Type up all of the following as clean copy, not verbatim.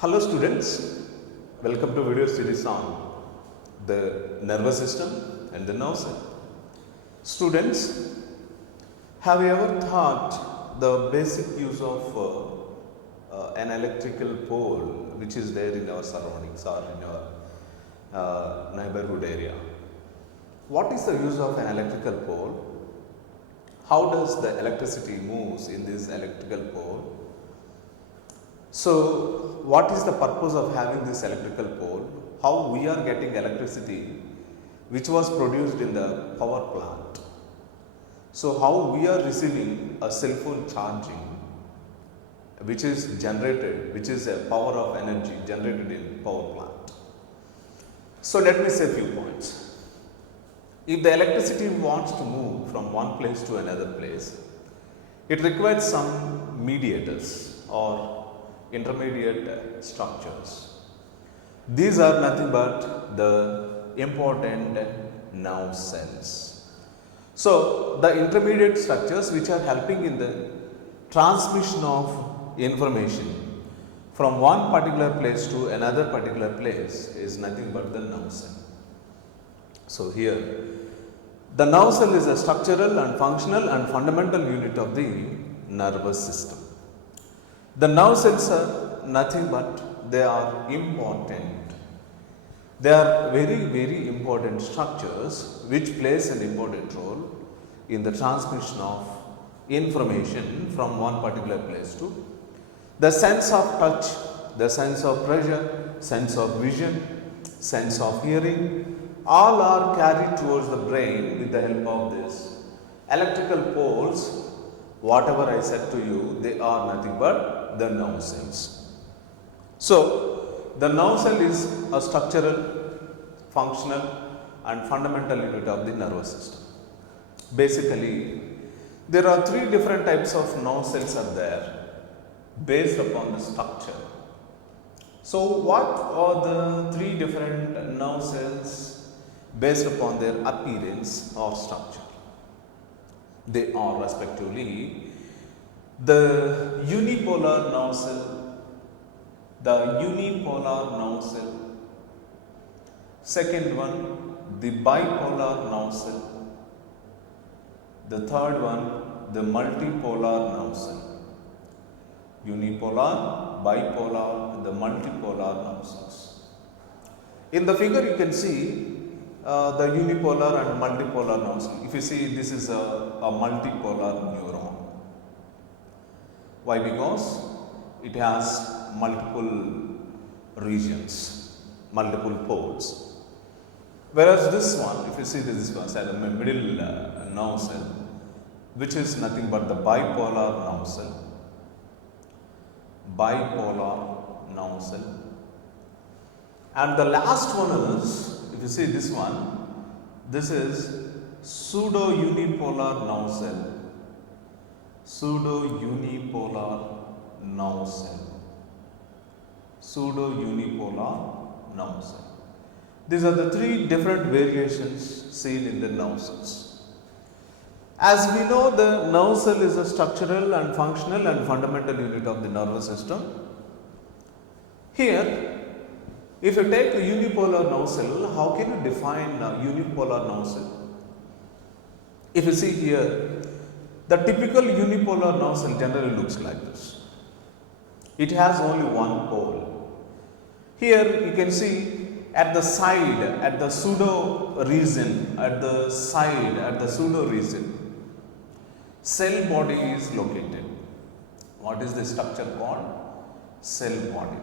Hello students, welcome to video series on the nervous system and the nerve cell. Students, have you ever thought the basic use of an electrical pole which is there in our surroundings or in our neighborhood area? What is the use of an electrical pole? How does the electricity moves in this electrical pole? So, what is the purpose of having this electrical pole? How we are getting electricity which was produced in the power plant? So, how we are receiving a cell phone charging which is generated, which is a power of energy generated in power plant. So, let me say a few points. If the electricity wants to move from one place to another place, it requires some mediators or intermediate structures. These are nothing but the important nerve cells. So, the intermediate structures which are helping in the transmission of information from one particular place to another particular place is nothing but the nerve cell. So, here the nerve cell is a structural and functional and fundamental unit of the nervous system. The nerve cells are nothing but they are important. They are very important structures which plays an important role in the transmission of information from one particular place to the sense of touch, the sense of pressure, sense of vision, sense of hearing, all are carried towards the brain with the help of this electrical poles. Whatever I said to you, they are nothing but the nerve cells. So, the nerve cell is a structural, functional and fundamental unit of the nervous system. Basically, there are three different types of nerve cells are there based upon the structure. So, what are the three different nerve cells based upon their appearance or structure? They are respectively the unipolar nerve cell, second one the bipolar nerve cell, the third one the multipolar nerve cell. Unipolar, bipolar, the multipolar nerve cells. In the figure you can see the unipolar and multipolar nerve cell. If you see, this is a multipolar neuron. Why? Because it has multiple regions, multiple poles. Whereas this one, if you see this one, the middle nerve cell, which is nothing but the bipolar nerve cell. And the last one is, if you see this one, this is pseudo-unipolar nerve cell. These are the three different variations seen in the nerve cells. As we know, the nerve cell is a structural and functional and fundamental unit of the nervous system. Here, if you take a unipolar nerve cell, how can you define a unipolar nerve cell? If you see here, the typical unipolar nerve cell generally looks like this. It has only one pole. Here you can see at the side, at the pseudo region, cell body is located. What is the structure called? Cell body.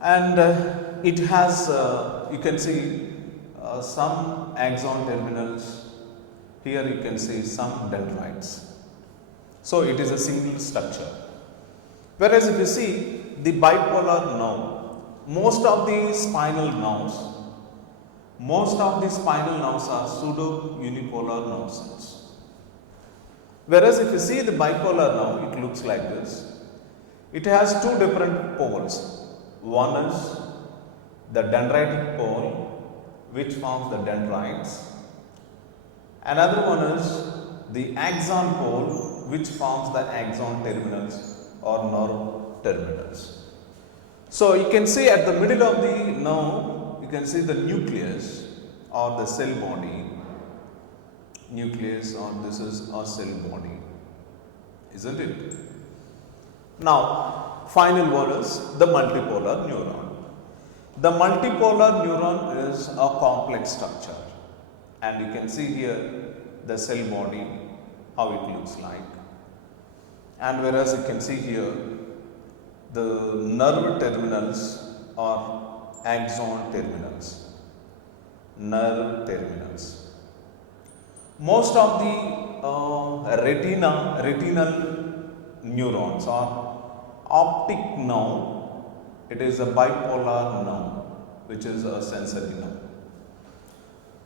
And it has, you can see some axon terminals. Here you can see some dendrites. So, it is a single structure. Whereas, if you see the bipolar nerve, most of the spinal nerves are pseudo-unipolar nerve cells. Whereas, if you see the bipolar nerve, it looks like this. It has two different poles. One is the dendritic pole, which forms the dendrites. Another one is the axon pole, which forms the axon terminals or nerve terminals. So you can see at the middle of the nerve, you can see the nucleus or the cell body. Nucleus, or this is a cell body, isn't it? Now, final one is the multipolar neuron. The multipolar neuron is a complex structure, and you can see here the cell body, how it looks like. And whereas you can see here the nerve terminals or axon terminals, nerve terminals. Most of the retinal neurons or optic nerve, it is a bipolar nerve, which is a sensory nerve.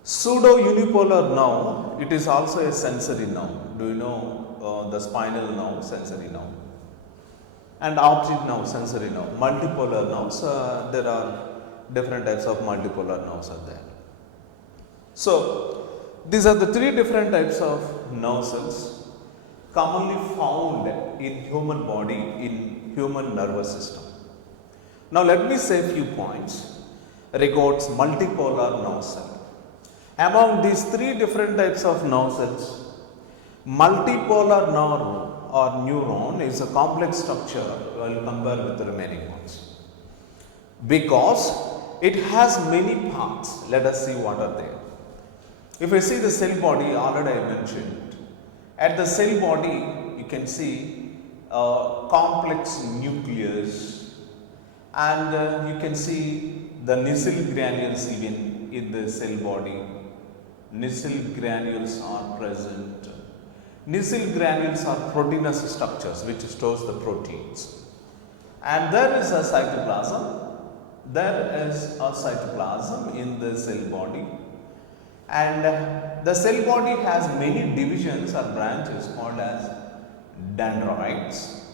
Pseudo-unipolar nerve, it is also a sensory nerve. Do you know the spinal nerve, sensory nerve? And optic nerve, sensory nerve. Multipolar nerves, there are different types of multipolar nerves are there. So, these are the three different types of nerve cells commonly found in human body, in human nervous system. Now let me say a few points regards multipolar nerve cell. Among these three different types of nerve cells, multipolar nerve or neuron is a complex structure when compared with the remaining ones, because it has many parts. Let us see what are there. If you see the cell body, already I mentioned, at the cell body you can see a complex nucleus, and you can see the Nissl granules even in the cell body. Nissl granules are present. Nissl granules are proteinous structures which stores the proteins. And there is a cytoplasm. There is a cytoplasm in the cell body. And the cell body has many divisions or branches called as dendrites,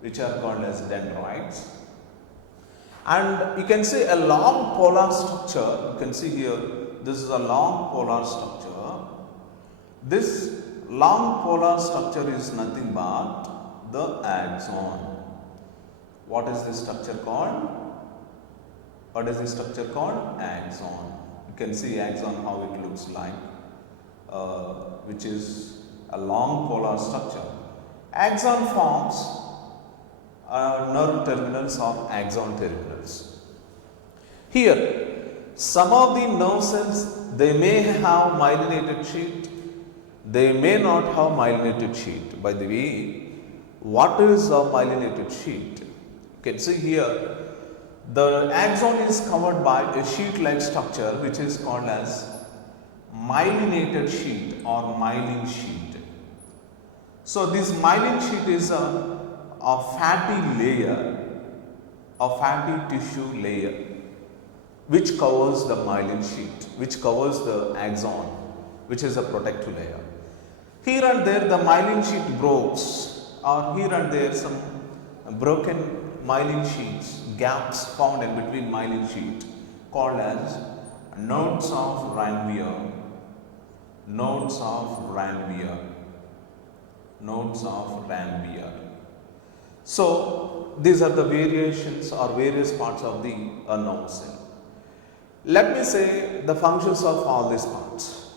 which are called as dendrites. And you can see a long polar structure. You can see here, this is a long polar structure. This long polar structure is nothing but the axon. What is this structure called? What is this structure called? Axon. You can see axon how it looks like, which is a long polar structure. Axon forms nerve terminals or axon terminals. Here, some of the nerve cells, they may have myelinated sheath, they may not have myelinated sheath. By the way, what is a myelinated sheath? You can see here, the axon is covered by a sheet-like structure which is called as myelinated sheath or myelin sheath. So this myelin sheath is a fatty layer, a fatty tissue layer which covers the myelin sheath, which covers the axon, which is a protective layer. Here and there the myelin sheath breaks, or here and there some broken myelin sheaths, gaps found in between myelin sheath, called as nodes of Ranvier, nodes of Ranvier, nodes of Ranvier. So these are the variations or various parts of the nerve cell. Let me say the functions of all these parts.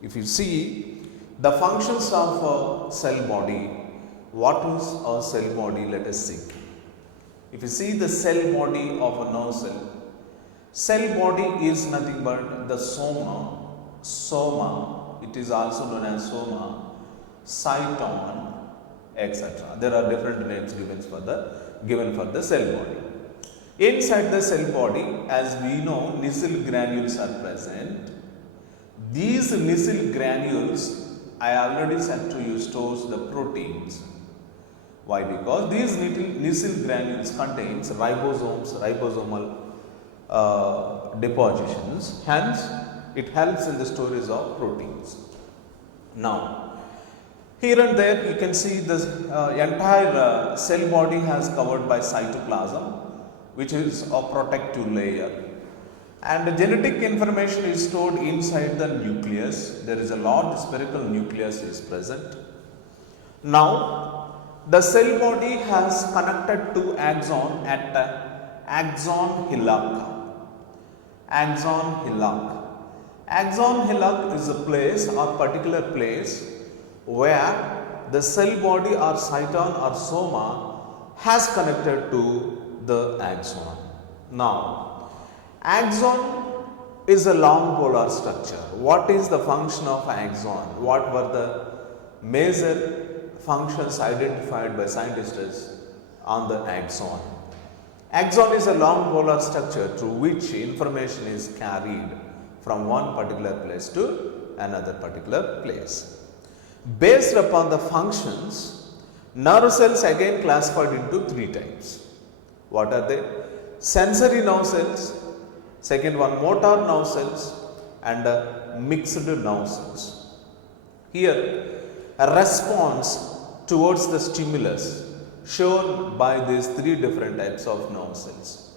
If you see the functions of a cell body, what is a cell body? Let us see. If you see the cell body of a nerve cell body is nothing but the soma, it is also known as soma, cyton, etc. There are different names given for the cell body. Inside the cell body, as we know, Nissl granules are present. These Nissl granules, I already said to you, stores the proteins. Why? Because these Nissl granules contains ribosomes, ribosomal depositions, hence it helps in the storage of proteins. Now, here and there you can see this entire cell body has covered by cytoplasm, which is a protective layer, and the genetic information is stored inside the nucleus. There is a large spherical nucleus is present. Now, The cell body has connected to axon at axon hillock. Axon hillock. Axon hillock is a place or particular place where the cell body or cyton or soma has connected to the axon. Now, axon is a long polar structure. What is the function of axon? What were the major functions identified by scientists on the axon? Axon is a long polar structure through which information is carried from one particular place to another particular place. Based upon the functions, nerve cells again classified into three types. What are they? Sensory nerve cells, second one motor nerve cells, and mixed nerve cells. Here, a response towards the stimulus shown by these three different types of nerve cells.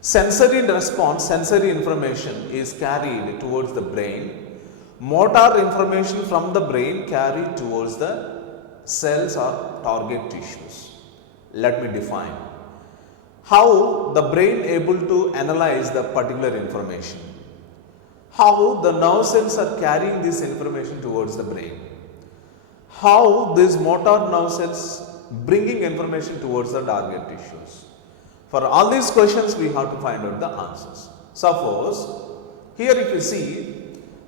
Sensory response, sensory information is carried towards the brain. Motor information from the brain carried towards the cells or target tissues. Let me define how the brain able to analyze the particular information, how the nerve cells are carrying this information towards the brain, how these motor nerve cells bringing information towards the target tissues. For all these questions, we have to find out the answers. Suppose, here if you see,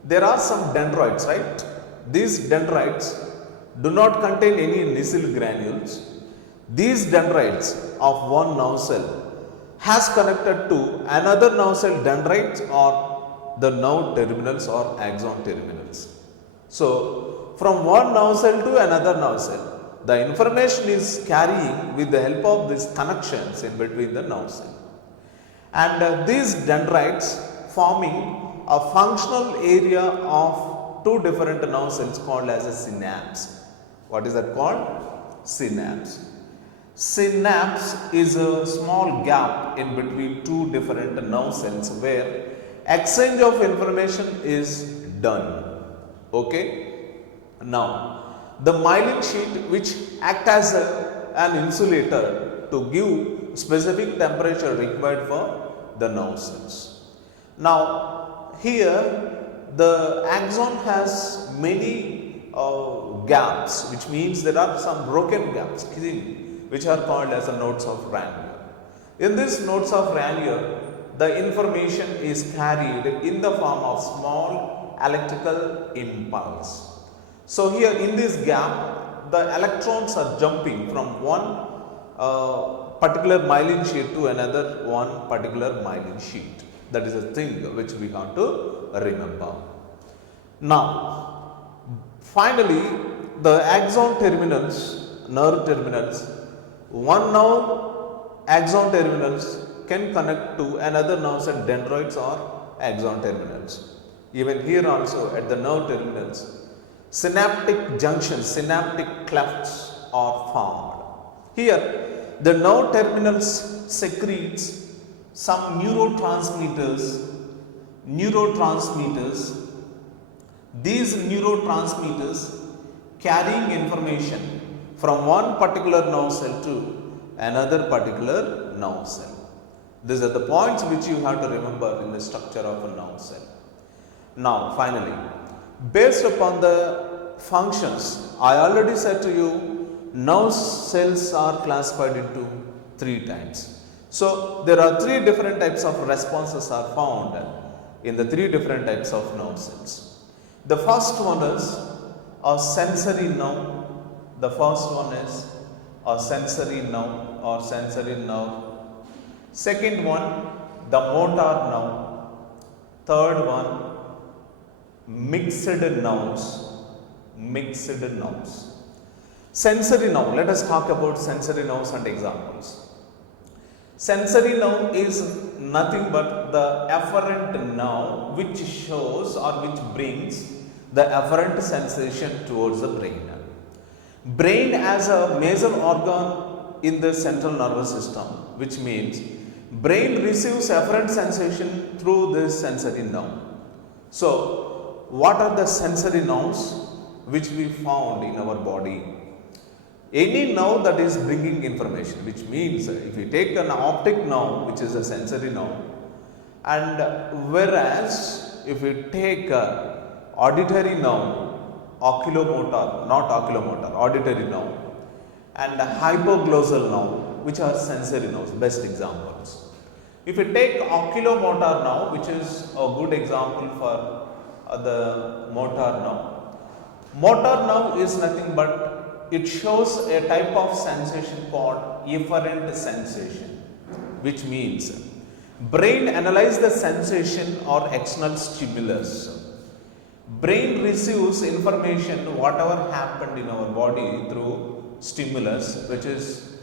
there are some dendrites, right? These dendrites do not contain any Nissl granules. These dendrites of one nerve cell has connected to another nerve cell dendrites or the nerve terminals or axon terminals. So, from one nerve cell to another nerve cell, the information is carrying with the help of these connections in between the nerve cell. And these dendrites forming a functional area of two different nerve cells called as a synapse. What is that called? Synapse. Synapse is a small gap in between two different nerve cells where exchange of information is done. Okay? Now, the myelin sheet which act as an insulator to give specific temperature required for the nerve cells. Now, here the axon has many gaps, which means there are some broken gaps which are called as the nodes of Ranvier. In these nodes of Ranvier, the information is carried in the form of small electrical impulse. So, here in this gap, the electrons are jumping from one particular myelin sheet to another one particular myelin sheet. That is a thing which we have to remember. Now, finally, the axon terminals, nerve terminals, one nerve axon terminals can connect to another nerve cell dendrites or axon terminals. Even here also at the nerve terminals, synaptic junctions, synaptic clefts are formed. Here, the nerve terminals secretes some neurotransmitters. These neurotransmitters carrying information from one particular nerve cell to another particular nerve cell. These are the points which you have to remember in the structure of a nerve cell. Now, finally, based upon the functions, I already said to you, nerve cells are classified into three types. So, there are three different types of responses are found in the three different types of nerve cells. The first one is a sensory nerve. The first one is a sensory nerve or sensory nerve. Second one, the motor nerve. Third one, mixed nerves. Sensory nerve. Let us talk about sensory nerves and examples. Sensory nerve is nothing but the afferent nerve which shows or which brings the afferent sensation towards the brain. Brain as a major organ in the central nervous system, which means brain receives afferent sensation through this sensory nerve. So, what are the sensory nerves which we found in our body? Any nerve that is bringing information, which means if you take an optic nerve, which is a sensory nerve, and whereas if you take a auditory nerve, oculomotor, not oculomotor, auditory nerve, and a hypoglossal nerve, which are sensory nerves, best examples. If you take oculomotor nerve, which is a good example for the motor nerve, motor nerve is nothing but it shows a type of sensation called efferent sensation, which means brain analyzes the sensation or external stimulus. Brain receives information whatever happened in our body through stimulus, which is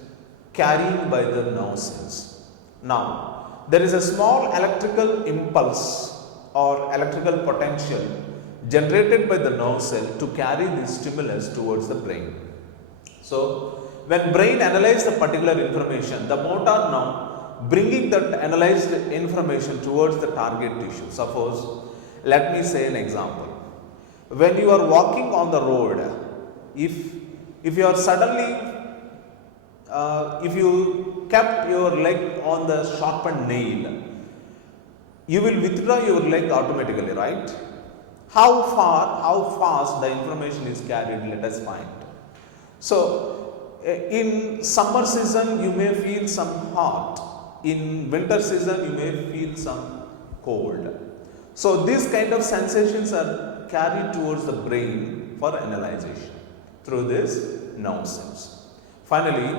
carried by the nerve cells. Now, there is a small electrical impulse or electrical potential generated by the nerve cell to carry this stimulus towards the brain. So, when brain analyzes the particular information, the motor nerve bringing that analyzed information towards the target tissue. Suppose, let me say an example. When you are walking on the road, if you are suddenly if you kept your leg on the sharpened nail, you will withdraw your leg automatically, right? How fast the information is carried, let us find. So, in summer season you may feel some hot, in winter season you may feel some cold. So, these kind of sensations are carried towards the brain for analyzation through this nerve cells. Finally,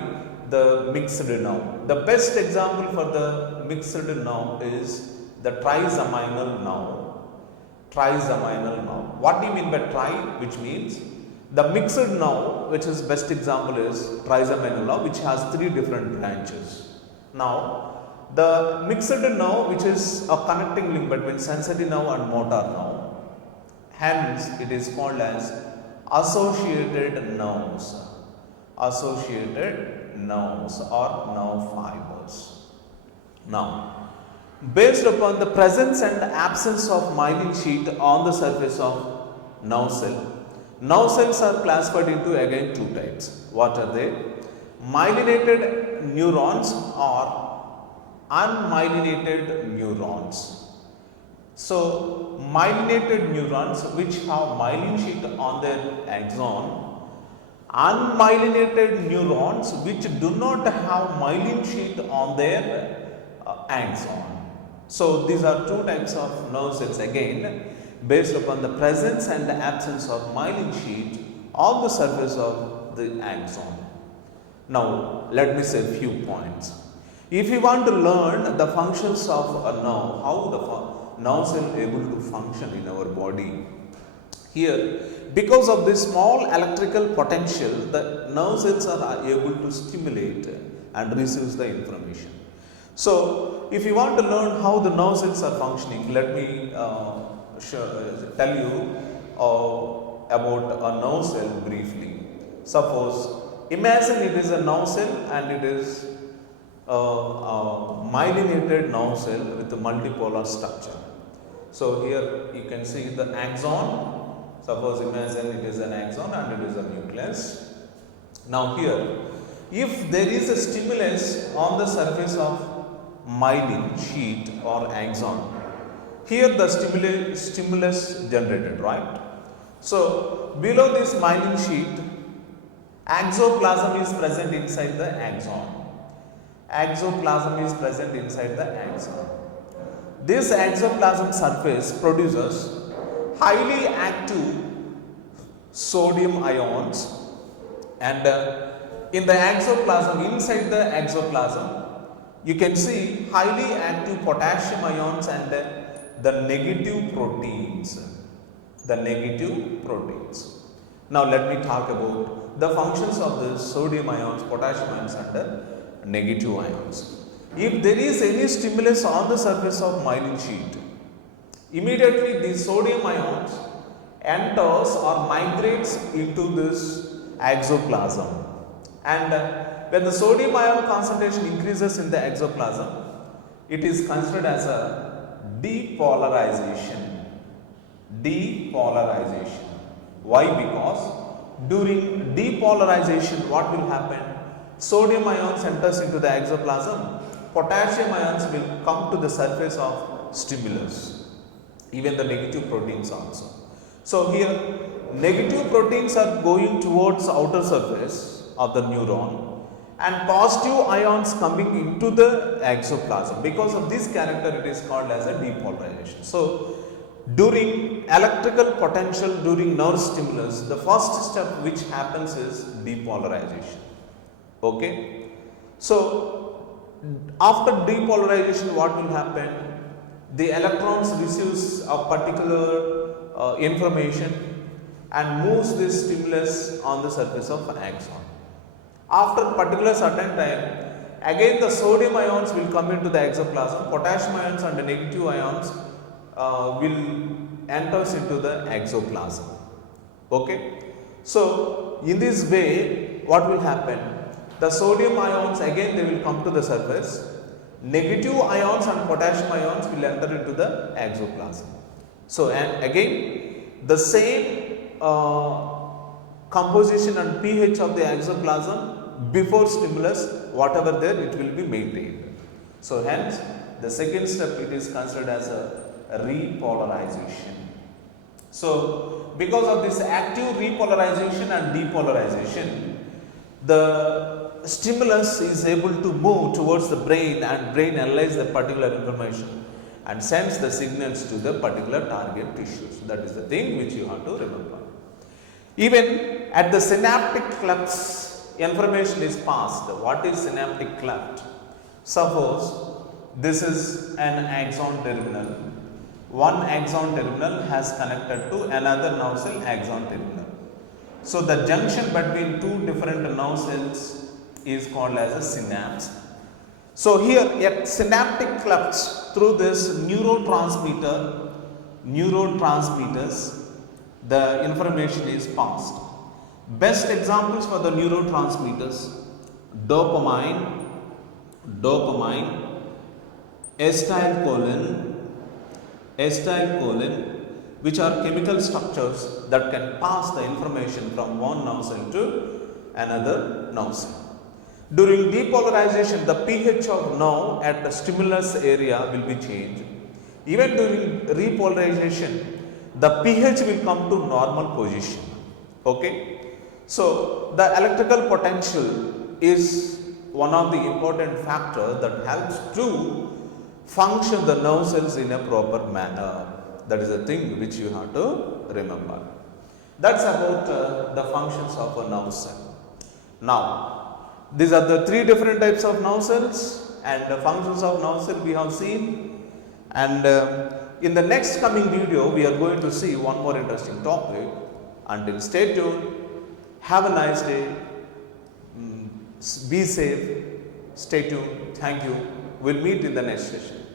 the mixed nerve. The best example for the mixed nerve is the trigeminal nerve. Trigeminal nerve. What do you mean by tri? Which means the mixed nerve, which is best example is trigeminal nerve, which has 3 different branches. Now, the mixed nerve, which is a connecting link between sensory nerve and motor nerve, hence it is called as associated nerves. Associated nerves or nerve fibers. Now, based upon the presence and absence of myelin sheath on the surface of nerve cells are classified into again 2 types. What are they? Myelinated neurons or unmyelinated neurons. So, myelinated neurons which have myelin sheath on their axon, unmyelinated neurons which do not have myelin sheath on their axon. So, these are 2 types of nerve cells again based upon the presence and the absence of myelin sheath on the surface of the axon. Now, let me say a few points. If you want to learn the functions of a nerve, how the nerve cell is able to function in our body, here, because of this small electrical potential, the nerve cells are able to stimulate and receive the information. So, if you want to learn how the nerve cells are functioning, let me tell you about a nerve cell briefly. Suppose, imagine it is a nerve cell and it is a myelinated nerve cell with a multipolar structure. So, here you can see the axon. Suppose imagine it is an axon and it is a nucleus. Now, here, if there is a stimulus on the surface of myelin sheath or axon, here the stimulus generated, right? So, below this myelin sheath, axoplasm is present inside the axon. Axoplasm is present inside the axon. This axoplasm surface produces highly active sodium ions, and in the axoplasm, inside the axoplasm, you can see highly active potassium ions and the negative proteins. The negative proteins. Now, let me talk about the functions of the sodium ions, potassium ions and the negative ions. If there is any stimulus on the surface of myelin sheath, immediately the sodium ions enters or migrates into this axoplasm, and when the sodium ion concentration increases in the axoplasm, it is considered as a depolarization. Depolarization. Why? Because during depolarization, what will happen? Sodium ions enters into the exoplasm, potassium ions will come to the surface of stimulus, even the negative proteins also. So here negative proteins are going towards outer surface of the neuron and positive ions coming into the exoplasm. Because of this character, it is called as a depolarization. So during electrical potential during nerve stimulus, the first step which happens is depolarization. Okay. So after depolarization, what will happen? The electrons receives a particular information and moves this stimulus on the surface of an axon. After particular certain time, again the sodium ions will come into the exoplasm, potassium ions and the negative ions will enters into the exoplasm. Okay. So in this way, what will happen? The sodium ions again they will come to the surface. Negative ions and potassium ions will enter into the exoplasm. So and again the same composition and pH of the exoplasm before stimulus, whatever there, it will be maintained. So hence the second step, it is considered as a repolarization. So because of this active repolarization and depolarization, the stimulus is able to move towards the brain and brain analyze the particular information and sends the signals to the particular target tissues. That is the thing which you have to remember. Even at the synaptic clefts, information is passed. What is synaptic cleft? Suppose this is an axon terminal. One axon terminal has connected to another nerve cell axon terminal. So the junction between two different nerve cells is called as a synapse. So here at synaptic clefts, through this neurotransmitters, the information is passed. Best examples for the neurotransmitters: dopamine, acetylcholine, which are chemical structures that can pass the information from one nerve cell to another nerve cell. During depolarization, the pH of nerve at the stimulus area will be changed. Even during repolarization, the pH will come to normal position. Okay. So the electrical potential is one of the important factors that helps to function the nerve cells in a proper manner. That is the thing which you have to remember. That's about the functions of a nerve cell. Now, these are the three different types of nerve cells and the functions of nerve cell we have seen. And in the next coming video, we are going to see one more interesting topic. Until stay tuned. Have a nice day. Be safe. Stay tuned. Thank you. We'll meet in the next session.